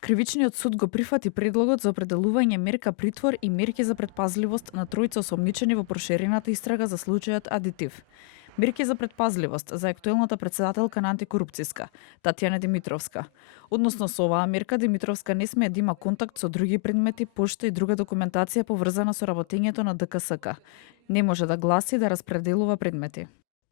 Кривичниот суд го прифати предлогот за определување мерка притвор и мерки за предпазливост на тројца осомничени во проширената истрага за случајот Адитив. Мерки за предпазливост за актуелната председателка на антикорупцијска, Татјана Димитровска. Односно со оваа мерка Димитровска не смее да има контакт со други предмети, пошта и друга документација поврзана со работењето на ДКСК. Не може да гласи да распределува предмети.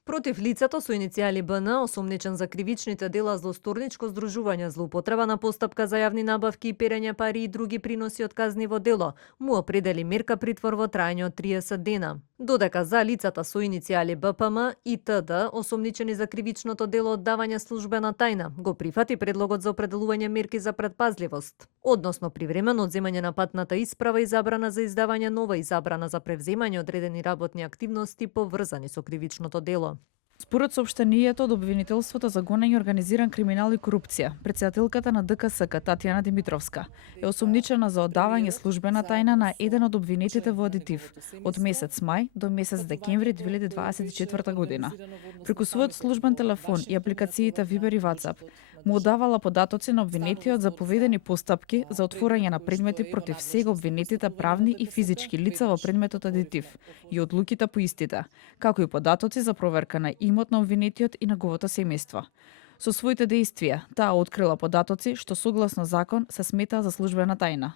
Против лицето со иницијали БН, осомничен за кривичните дела злосторничко здружување, злоупотреба на постапка за јавни набавки и перење пари и други приноси од казниво дело, му определи мерка притвор во трајање од 30 дена. Додека за лицата со иницијали БПМ и ТД, осомничени за кривичното дело оддавање службена тајна, го прифати предлогот за определување мерки за предпазливост, односно привремено одземање на патната исправа и забрана за издавање нова и забрана за превземање одредени работни активности поврзани со кривичното дело. Според соопштението од обвинителството за гонење организиран криминал и корупција, председателката на ДКСК Татјана Димитровска е осомничена за оддавање службена тајна на еден од обвинетите во Адитив од месец мај до месец декември 2024 година. Преку својот службен телефон и апликациите Viber и WhatsApp му одавала податоци на обвинетиот за поведени постапки за отворање на предмети против сега обвинетите правни и физички лица во предметот Адитив и одлуките по истите, како и податоци за проверка на имот на обвинетиот и неговото семејство. Со своите дејствија, таа открила податоци што согласно закон се сметаа за службена тајна.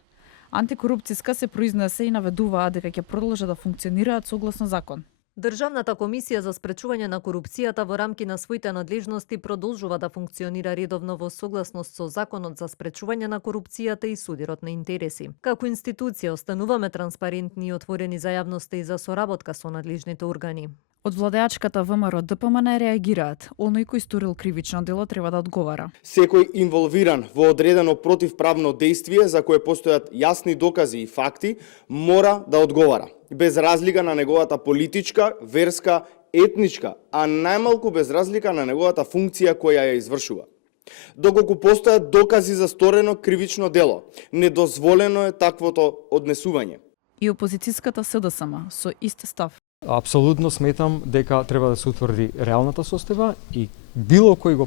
Антикорупцијска се произнесе и наведуваа дека ќе продолжат да функционираат согласно закон. Државната комисија за спречување на корупцијата во рамки на своите надлежности продолжува да функционира редовно во согласност со Законот за спречување на корупцијата и судирот на интереси. Како институција остануваме транспарентни и отворени за јавноста и за соработка со надлежните органи. Од владеачката ВМРО ДПМН реагираат. Оној кој сторил кривично дело треба да одговара. Секој инволвиран во одредено противправно дејствие за кое постојат јасни докази и факти мора да одговара, без разлика на неговата политичка, верска, етничка, а најмалку без разлика на неговата функција која ја извршува. Доколку постојат докази за сторено кривично дело, недозволено е таквото однесување. И опозицијската СДСМ со ист став. Апсолутно сметам дека треба да се утврди реалната состојба и било кој го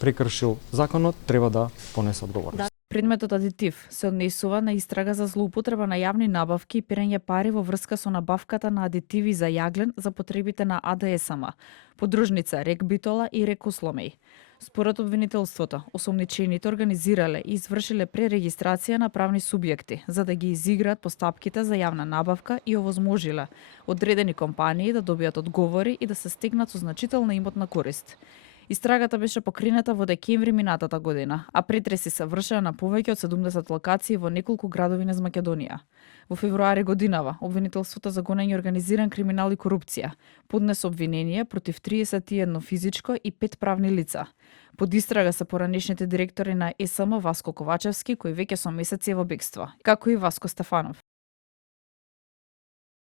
прекршил законот треба да понесе одговорност. Предметот Адитив се однесува на истрага за злоупотреба на јавни набавки и перење пари во врска со набавката на адитиви за јаглен за потребите на АДСМ, подружница Рек Битола и Рек Усломеј. Според обвинителството, осомничените организирале и извршиле пререгистрација на правни субјекти за да ги изиграат постапките за јавна набавка и овозможиле одредени компании да добијат одговори и да се стегнат со значителна имотна корист. Истрагата беше покрената во декември минатата година, а претреси се вршеа на повеќе од 70 локации во неколку градови низ Македонија. Во февруари годинава, обвинителството за гонење организиран криминал и корупција поднесе обвинение против 31 физичко и 5 правни лица. Под истрага се поранешните директори на ЕСМ Васко Ковачевски, кој веќе со месеци е во бегство, како и Васко Стефанов.